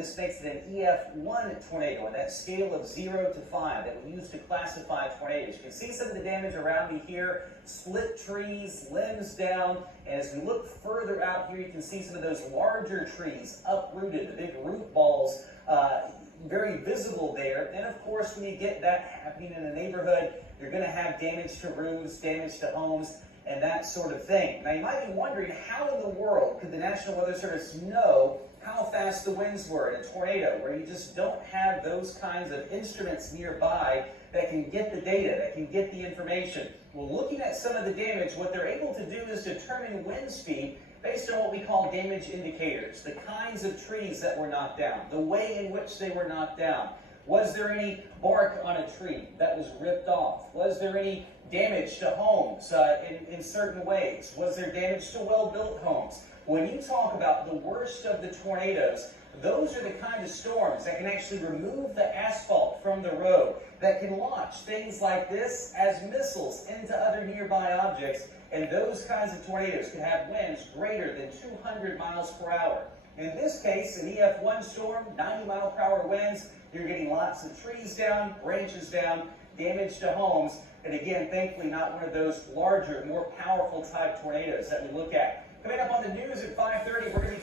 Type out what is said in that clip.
this makes it an EF1 tornado on that scale of 0 to 5 that we use to classify tornadoes. You can see some of the damage around me here, split trees, limbs down, and as we look further out here, you can see some of those larger trees uprooted, the big root balls, very visible there. And of course, when you get that happening in a neighborhood, you're going to have damage to roofs, damage to homes, and that sort of thing. Now, you might be wondering, how in the world could the National Weather Service know how fast the winds were in a tornado, where you just don't have those kinds of instruments nearby that can get the data, that can get the information? Well, looking at some of the damage, what they're able to do is determine wind speed based on what we call damage indicators, the kinds of trees that were knocked down, the way in which they were knocked down. Was there any bark on a tree that was ripped off? Was there any damage to homes in certain ways? Was there damage to well-built homes? When you talk about the worst of the tornadoes, those are the kind of storms that can actually remove the asphalt from the road, that can launch things like this as missiles into other nearby objects, and those kinds of tornadoes can have winds greater than 200 miles per hour. In this case, an EF1 storm, 90-mile-per-hour winds, you're getting lots of trees down, branches down, damage to homes, and again, thankfully not one of those larger, more powerful type tornadoes that we look at. Coming up on the news at 5:30, we're going to be